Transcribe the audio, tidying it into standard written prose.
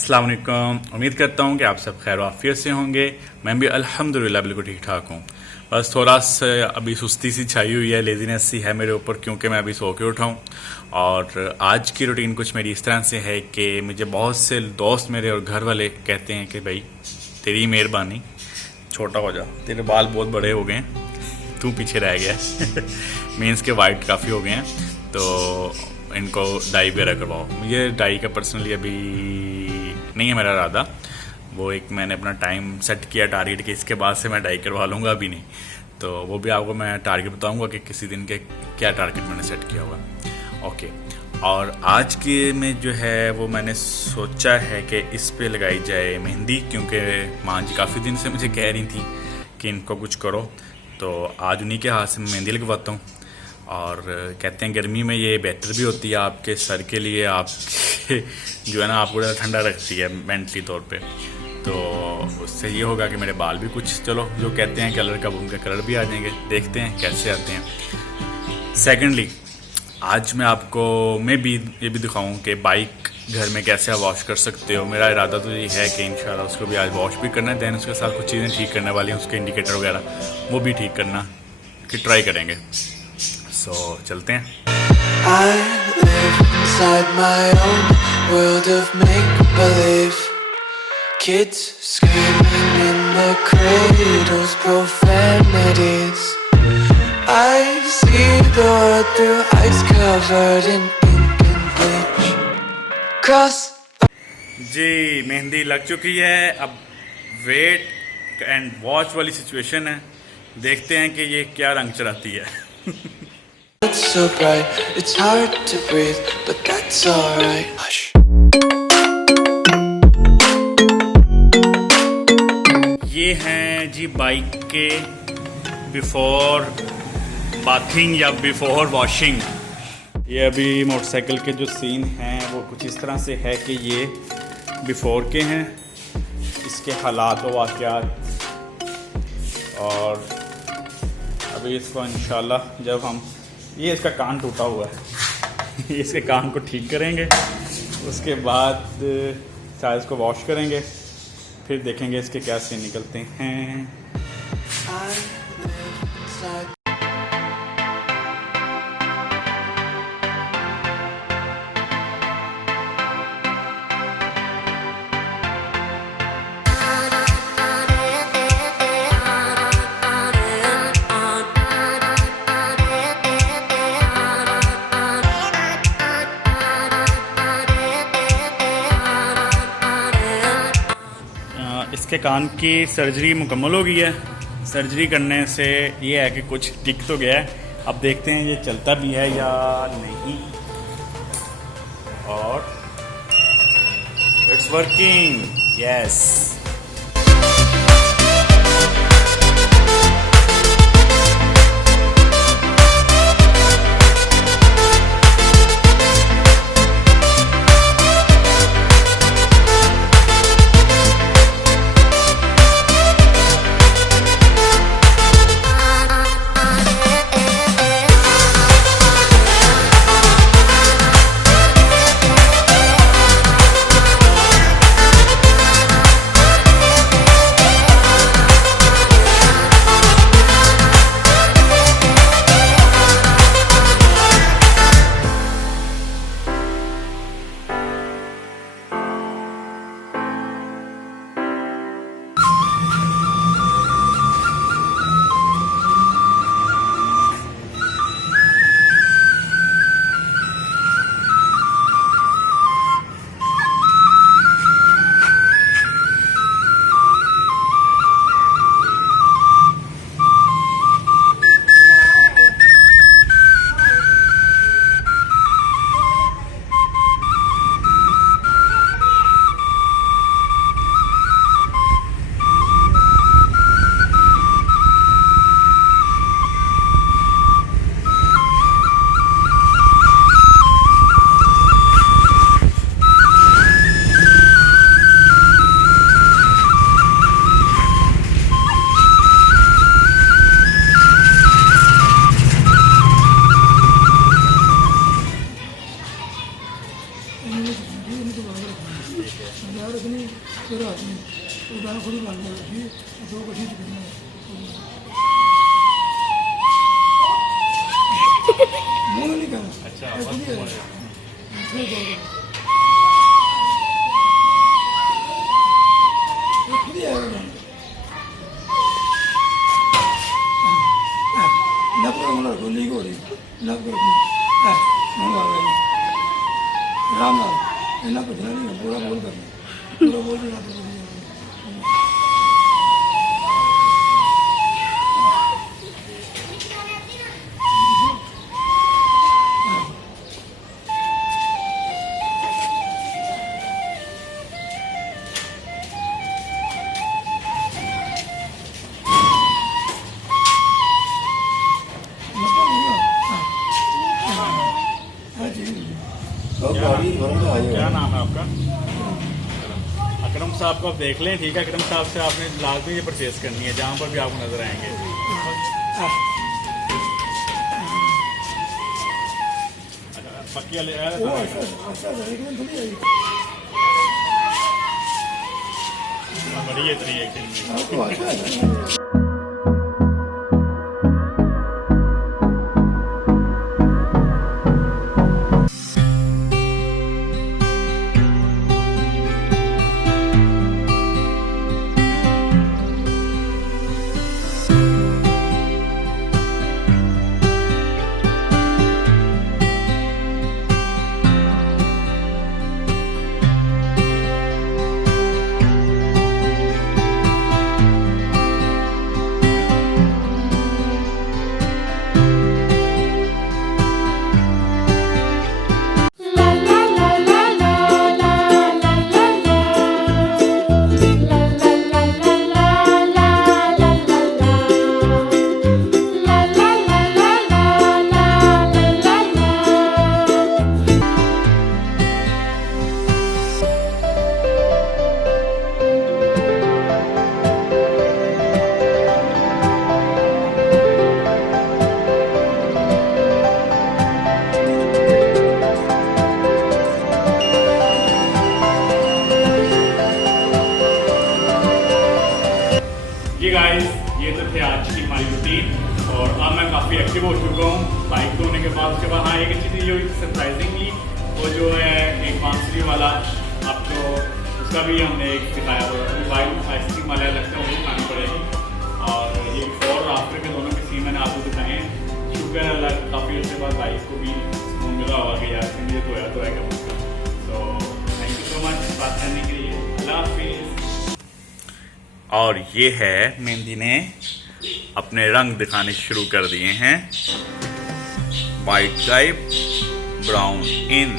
अस्सलाम वालेकुम। उम्मीद करता हूँ कि आप सब खैर आफियत से होंगे। मैं भी अल्हम्दुलिल्लाह बिल्कुल ठीक ठाक हूँ। बस थोड़ा सा अभी सुस्ती सी छाई हुई है, लेजीनेस सी है मेरे ऊपर, क्योंकि मैं अभी सो के उठा हूँ। और आज की रूटीन कुछ मेरी इस तरह से है कि मुझे बहुत से दोस्त मेरे और घर वाले कहते हैं कि भाई तेरी मेहरबानी, छोटा हो जा, तेरे बाल बहुत बड़े हो गए हैं, तू पीछे रह गया है मीन्स के वाइट काफ़ी हो गए हैं, तो इनको डाई वगैरह करवाओ। मुझे डाई का पर्सनली अभी नहीं है मेरा इरादा। वो एक मैंने अपना टाइम सेट किया टारगेट कि इसके बाद से मैं डाई करवा लूँगा, अभी नहीं। तो वो भी आपको मैं टारगेट बताऊँगा कि किसी दिन के क्या टारगेट मैंने सेट किया हुआ। ओके, और आज के में जो है वो मैंने सोचा है कि इस पे लगाई जाए मेहंदी, क्योंकि माँ जी काफ़ी दिन से मुझे कह रही थी कि इनको कुछ करो, तो आज उन्हीं के हाथ से मैं मेहंदी लगवाता हूँ। और कहते हैं गर्मी में ये बेहतर भी होती है आपके सर के लिए, आपके जो है ना आपको ज़्यादा ठंडा रखती है मेंटली तौर पे। तो उससे ये होगा कि मेरे बाल भी कुछ, चलो जो कहते हैं कलर का, उनका कलर भी आ जाएंगे। देखते हैं कैसे आते हैं। सेकेंडली, आज मैं आपको भी ये भी दिखाऊं कि बाइक घर में कैसे आप वॉश कर सकते हो। मेरा इरादा तो ये है कि इंशाल्लाह उसको भी आज वॉश भी करना है, दैन उसके साथ कुछ चीज़ें ठीक करने वाली हैं, उसके इंडिकेटर वगैरह वो भी ठीक करना कि ट्राई करेंगे। सो चलते हैं। I live inside my own world of make-believe. Kids screaming in the cradles, profanities. I see the world through ice covered in ink and bleach. Cross. जी मेहंदी लग चुकी है, अब वेट एंड वॉच वाली सिचुएशन है। देखते हैं कि ये क्या रंग चढ़ाती है। It's so bright, it's hard to breathe, but that's alright. Hush. ये हैं जी बाइक के बिफोर बाथिंग या बिफोर वॉशिंग। ये अभी मोटरसाइकिल के जो सीन हैं वो कुछ इस तरह से है कि ये बिफोर के हैं, इसके हालात व वाक़यात। और अभी इसको इंशाल्लाह जब हम, ये इसका कान टूटा हुआ है इसके कान को ठीक करेंगे, उसके बाद शायद इसको वॉश करेंगे, फिर देखेंगे इसके क्या सीन निकलते हैं। I live inside. इसके कान की सर्जरी मुकम्मल हो गई है। सर्जरी करने से ये है कि कुछ टिक तो गया है। अब देखते हैं ये चलता भी है या नहीं। और इट्स वर्किंग, यस। गाना खुद ही बन गया ठीक दो कठी चुकना मुंह नहीं करना अच्छा खुद ही है फिर दो खुद ही आएगा नब का मतलब गोली को रही नब कर मंगा गया राम राम इन्हें कुछ नहीं पूरा बोल करना पूरा बोल देना तो क्या नाम है आपका? अकरम साहब को आप देख लें, ठीक है। अकरम साहब से आपने लाजमी ये परचेज करनी है जहाँ पर भी आपको नजर आएंगे। पक्की ले बड़ी है तरी ये गाइस, ये तो थे आज की हमारी रूटीन और अब मैं काफ़ी एक्टिव हो चुका हूँ बाइक धोने के बाद। उसके बाद हाँ एक अच्छी चीज़ हुई सरप्राइजिंगली, वो जो है एक बांसुरी वाला आपको उसका भी हमने एक दिखाया हुआ है। मोबाइल आइसक्रीम वाले लगता है वो भी खानी पड़ेगी। और ये बिफोर और आफ्टर के दोनों के सीन मैंने आपको दिखाए हैं। शुक्र है अल्लाह काफ़ी अच्छे बाद बाइक को भी सुकून मिला होगा कि यार मुझे तो है उसका। तो थैंक यू सो मच बात करने के लिए। अल्लाह हाफिज़। और ये है मेहंदी ने अपने रंग दिखाने शुरू कर दिए हैं। वाइट टाइप ब्राउन इन